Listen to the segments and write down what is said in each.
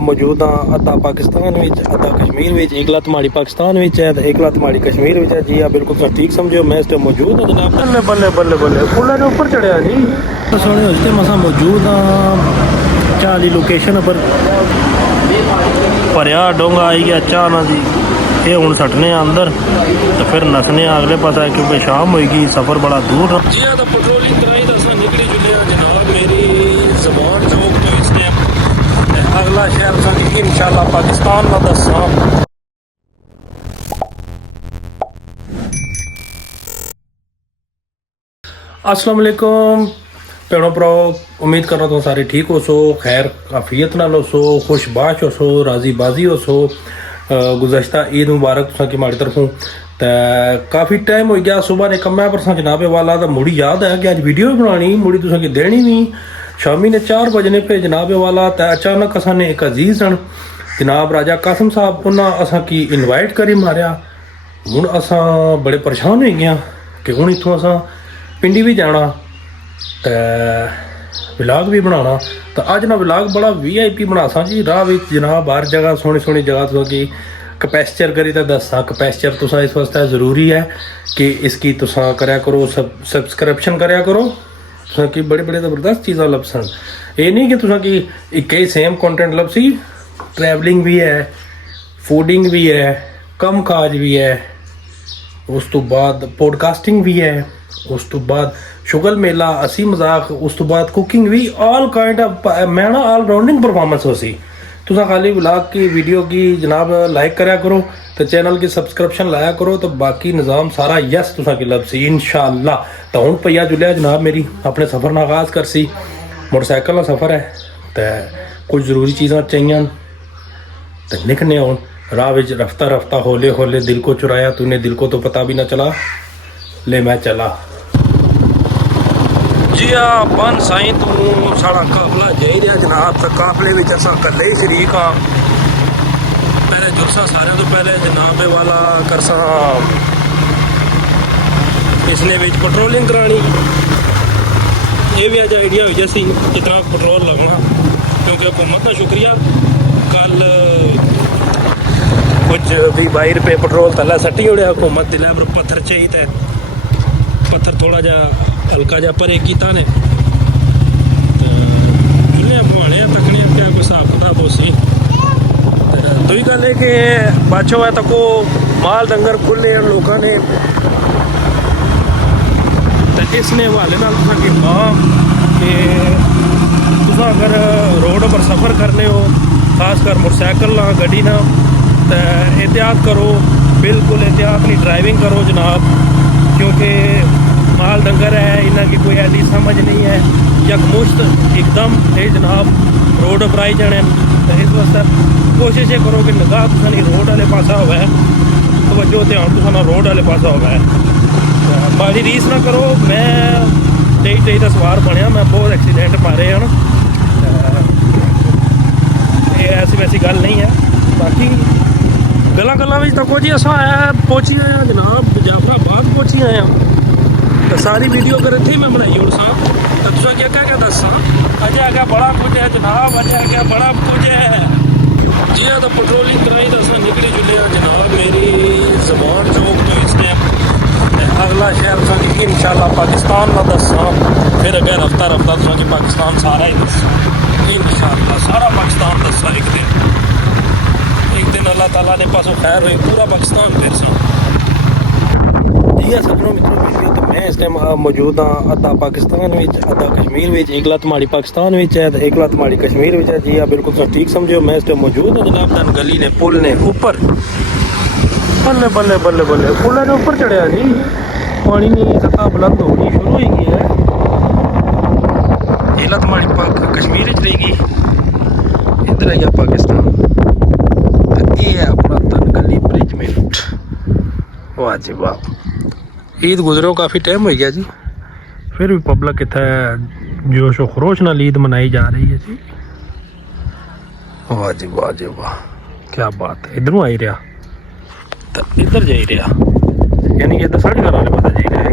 मौजूद हाँ अद्धा पाकिस्तान विच अद्धा कश्मीर विच। एक लत माड़ी पाकिस्तान विच है तो एक लत माड़ी कश्मीर विच है जी। हाँ बिल्कुल सर ठीक समझो। मैं इस टाइम मौजूद हाँ जनाब। बल्ले बल्ले बल्ले बल्ले पुल के ऊपर चढ़िया जी। तो सोने उस टाइम असां मौजूद हाँ चाह दी लोकेशन पर। भरिया डोंगा आई गया चाह ना जी। ये हुण सटने अंदर तो फिर नसने अगले पास आए क्योंकि शाम होगी, सफ़र बड़ा दूर है जी। तो पेट्रोलिंग कराई तो असां निकली चुके जनाब मेरी ज़बान चौक तो इस टाइम अगला शहर असांखे इंशाअल्लाह पाकिस्तान का दसां। अस्सलाम वालेकुम भैनों भराओ, उम्मीद कर रहा तो सारे ठीक हो सो, खैर काफ़ियत नाल हो सो, खुशबाश हो सो, राजी बाजी हो सो। गुज़श्ता ईद मुबारक तुसा की माड़ी तरफों। तो काफ़ी टाइम हो गया सुबह ने कम्मै पर जनाबे वाला तो मुड़ी याद है कि अज वीडियो भी बनानी मुड़ी तुसा की देनी नहीं। शामी ने 4 बजने पे जनाबे वाला तो अचानक असा ने एक अजीज सन जनाब राजा कासम साहब उन्हें असा की इनवाइट करी मारिया। हूँ असा बड़े परेशान हो गया कि हूँ इतों असा पिंडी भी जाना तो विलाग भी बनाना। तो अज ना विलाग बड़ा VIP बना सा जी। राह जनाब हर जगह सोहनी सोहनी जगह तो कि कैपेचर करी तो दसा। कैपेचर तुसा इस वास्ते ज़रूरी है कि इसकी तुसा करया करो, सब्सक्रिप्शन करया करो। तुसा की बड़ी बड़ी ज़बरदस्त चीज़ा लभसन। ये नहीं कि तुसा की एक ही सेम कंटेंट लभसी। ट्रैवलिंग भी है, फूडिंग भी है, कम काज भी है, उस तो बाद पॉडकास्टिंग भी है, उस तो बाद शुगल मेला असी मजाक, उस तो बाद कुकिंग भी ऑल काइंड ऑफ मैं ना ऑल राउंडिंग परफॉर्मेंस हो सी। तुसा खाली व्लॉग की वीडियो की जनाब लाइक करया करो तो चैनल की सब्सक्रिप्शन लाया करो तो बाकी निज़ाम सारा यस तुसा की लब सी इंशाअल्लाह। तो हूँ पहिया जुलिया जनाब मेरी अपने सफ़र का आगाज़ कर सी। मोटरसाइकिल का सफ़र है तो कुछ ज़रूरी चीज़ा चाहिए तो निकने हूँ राह विच रफ्ता रफ्ता होले होले दिल को चुराया तूने दिल को तो पता भी ना चला ले मैं चला जी। हाँ बन साई तू साड़ा काफला जाई रहा जनाब। तो काफले में असा कले ही शरीक हाँ। पहले जुलसा सारे तो पहले जनाबे वाला करसा इसने बिच पेट्रोलिंग करानी। ये भी अज आइडिया हो जैसी कितना पेट्रोल लगना क्योंकि हुकूमत का शुक्रिया कल कुछ भी 22 रुपये पेट्रोल तला सट्टी उड़िया हुकूमत दिला पर पत्थर चाहिए पत्थर थोड़ा जा हल्का जा परे किता ने चुने पवाने तकने क्या कोई हिसाब किताब हो सी। दुई गल है कि बाचो है तको माल डंगर खुले लोगों ने तो इसने हवाले नाल तुसा की मां कि तुसा अगर रोड पर सफ़र करने हो खासकर मोटरसाइकिल ना गड्डी ना तो एहतियात करो। बिल्कुल एहतियात नहीं ड्राइविंग करो जनाब क्योंकि माल डंगर है इन्हों की कोई ऐसी समझ नहीं है। यकमुश्त एकदम ये जनाब रोड पर आई जाने तो इस वास्ते कोशिश ये करो कि निगाह तुसा नहीं रोड वाले पासा हुआ है तवज्जो ध्यान तुसा ना रोड वाले पासा हुआ है। माड़ी रीस ना करो। मैं 23 का सवार बनया मैं बहुत एक्सीडेंट मारे हैं ये ऐसी वैसी गल नहीं है। बाकी गल्लां गल्लां विच तको जी असां पहुंची आए हैं जनाब जाफराबाद पहुंची आए हैं। तो सारी वीडियो अगर इतने मैं बनाई हूँ साहब तो तुसा क्या क्या दसा अजय आगे बड़ा कुछ है जनाब। अजय आगे बड़ा कुछ है जी। हाँ तो पेट्रोलिंग कराई तो असां निकली चुके जनाब मेरी ज़बान चौक तो इस टाइम अगला शहर तुसा इंशाअल्लाह पाकिस्तान का दसा। फिर अगे रफ्ता रफ्ता तुसा की पाकिस्तान सारा ही दसा इंशाअल्लाह सारा पाकिस्तान दसा। एक दिन अल्लाह ताला ने पासों खैर हुई पूरा पाकिस्तान फिर सा जी। हाँ सपनों मित्रों वीडियो तो मैं इस टाइम मौजूद हाँ अद्धा पाकिस्तान विच अद्धा कश्मीर विच। एक लत माड़ी पाकिस्तान विच है तो एक लत माड़ी कश्मीर विच है जी। हाँ बिल्कुल सर ठीक समझो। मैं इस टाइम मौजूद हूँ जनाब तन गली ने पुल ने ऊपर बल्ले बल्ले बल्ले बल्ले पुल ने ऊपर चढ़िया जी। पानी की सतह बुलंद होनी शुरू हो गई है। ये लत माड़ी कश्मीर च रहेगी इधर आई पाकिस्तान तो ये है अपना तन गली ब्रिज मिनट। वाह जी वाह। ईद गुजरो काफ़ी टाइम हो गया जी फिर भी पब्लिक इतना जोशो खरोश नाल ईद मनाई जा रही है जी। वाह जी वाह जी वाह क्या बात है। इधरों आई रहा तो इधर जा रहा यानी कि इधर साढ़े घर वाले पास जा रहा है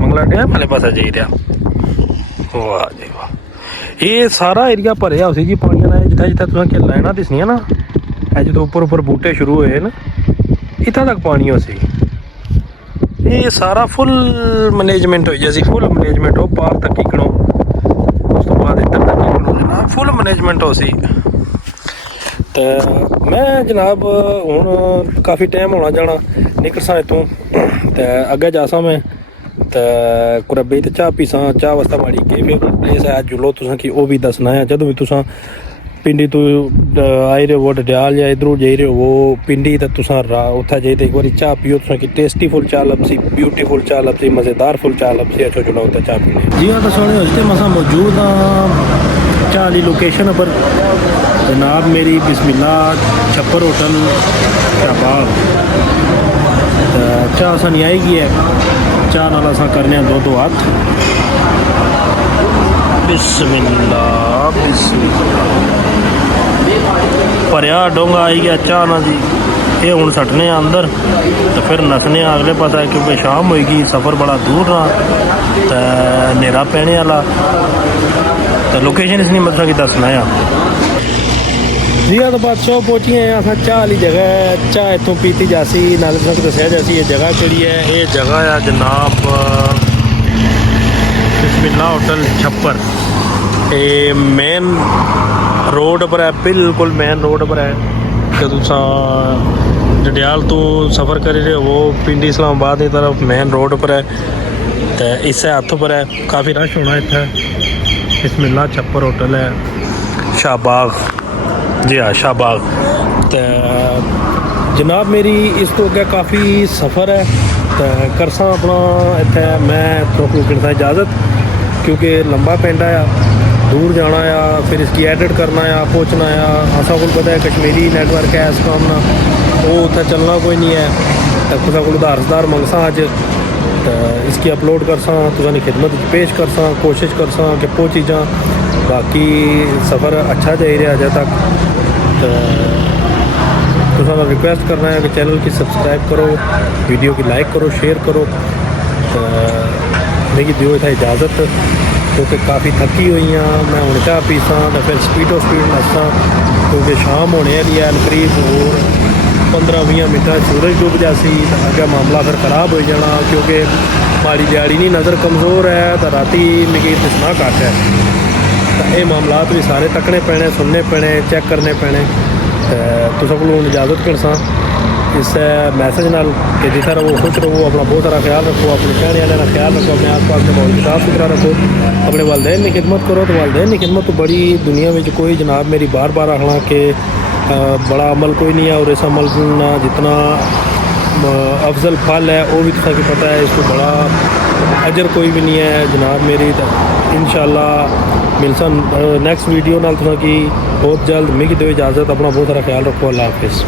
मंगला डैम वाले पास जा रहा। वाह जी वाह ਇਹ ਸਾਰਾ ਏਰੀਆ ਭਰਿਆ ਹੋ ਸੀ ਜੀ ਪਾਣੀ ਨਾਲ। ਜਿੱਥੇ ਜਿੱਥੇ ਤੁਸੀਂ ਕਿ ਲਾਈਨਾਂ ਦਿਸਣੀਆਂ ਨਾ, ਇਹ ਜਦੋਂ ਉੱਪਰ ਬੂਟੇ ਸ਼ੁਰੂ ਹੋਏ ਨਾ, ਇੱਥਾਂ ਤੱਕ ਪਾਣੀ ਹੋ ਸੀ। ਇਹ ਸਾਰਾ ਫੁੱਲ ਮੈਨੇਜਮੈਂਟ ਹੋਈ ਸੀ, ਫੁੱਲ ਮੈਨੇਜਮੈਂਟ ਉਹ ਪਾਰ ਤੱਕ ਕਿਕਣੋ, ਉਸ ਤੋਂ ਬਾਅਦ ਇੱਧਰ ਤੱਕ ਕਿਕਣੋ ਜਨਾਬ ਫੁੱਲ ਮੈਨੇਜਮੈਂਟ ਹੋ ਸੀ। ਤੇ ਮੈਂ ਜਨਾਬ ਹੁਣ ਕਾਫੀ ਟਾਈਮ ਹੋਣਾ जाना निकल सा इतों, तो अगे जा सा मैं तो कुरब्बे तो चाह पीसा। चाह वास्ते माड़ी के फेवरेट प्लेस है जुलो तुसा कि वो भी दसना है। जदों भी तुसा पिंडी तो आई रहे हो डडियाल या इधरों जाई रहे हो वो पिंडी, तो तुसा उत्थे जाइए एक बार चाह पियो, तुसा कि टेस्टी फुल चाह लभसी, ब्यूटीफुल चाह लभसी, मज़ेदार फुल चाह लभसी। अच्छो जुलो उत्थे चाह पीने जी हाँ। तो सोने उसते मसा मौजूद हाँ चाह वाली लोकेशन पर जनाब मेरी बिस्मिल्लाह छप्पर होटल शाहबाग। चाह असां आई गई है, चाह नाल असां करने दो हाथ। बिस्मिल्लाह बिस्मिल्लाह भरिया डोंगा आई गया चाह ना जी। ये हुण सटने अंदर तो फिर नसने अगले पासा, क्योंकि शाम होएगी, सफ़र बड़ा दूर रहा तो नेरा पैने वाला। तो लोकेशन इसने मतलब कि दसना है जी। तो बात सौ पहुँची हैं अस चाह वाली जगह। चाह इतों पीती जासी, नाले तक दसिया जासी ये जगह केड़ी है। ये जगह है जनाब बिस्मिल्लाह होटल छप्पर। ये मेन रोड पर है, बिल्कुल मेन रोड पर है। कि तुसा डडियाल तो सफ़र कर रहे हो वो पिंडी इस्लामाबाद की तरफ मेन रोड पर है। तो इस हाथ पर है, काफ़ी रश होना इतना। बिस्मिल्लाह छप्पर होटल है शाहबाग जी हाँ शाहबाग। तो जनाब मेरी इस तो अगे काफ़ी सफ़र है तो करसा अपना इतने मैं थोड़ा गिनता इजाज़त, क्योंकि लंबा पेंड आया, दूर जाना आ, फिर इसकी एडिट करना आ, पहुँचना आ। असा को पता है कश्मीरी नैटवर्क है इस काम ना, वो उत्थे चलना कोई नहीं है। तो कुछ को उधार मंगसा अज तो इसकी अपलोड करसा, तुसानी खिदमत पेश करसा, कोशिश करसा कि वो चीज़ां। बाकी सफ़र अच्छा जाई रहा अजे तक। तो तुसा रिक्वेस्ट करना है कि चैनल की सब्सक्राइब करो, वीडियो की लाइक करो, शेयर करो। तो मेरी दियो इतना इजाज़त, क्योंकि काफ़ी थकी हुई हाँ। मैं हूँ चाह पीसा तो फिर स्पीड नसा, क्योंकि शाम होने वाली है। करीब होर 15-20 मिनट सूरज डूब जासी तो अगर मामला फिर ख़राब हो जाना, क्योंकि माड़ी दिहाड़ी नहीं, नज़र कमज़ोर है तो राती मिगी दिसना घट है। तो ये मामलात भी सारे तकने पैने, सुनने पैने, चेक करने पैने। तो तुम को इजाज़त करसा इस मैसेज नाल कि जितना रहो खुश रहो, अपना बहुत सारा ख्याल रखो, अपने कहने वाले का ख्याल रखो, अपने आस पास के माहौल को साफ सुथरा रखो, अपने वालदैन की खिदमत करो। तो वालदैन की खिदमत तो बड़ी दुनिया में कोई जनाब मेरी बार बार आखना कि बड़ा अमल कोई नहीं है, और इस अमल ना जितना अफजल फल है वो भी तुझे पता है, इसको बड़ा अजर कोई भी नहीं है जनाब मेरी। इंशाअल्लाह मिलसा नेक्स्ट वीडियो नाल तुझे की बहुत जल्द। मिगी दो इजाज़त, अपना बहुत सारा ख्याल रखो। अल्लाह हाफिज़।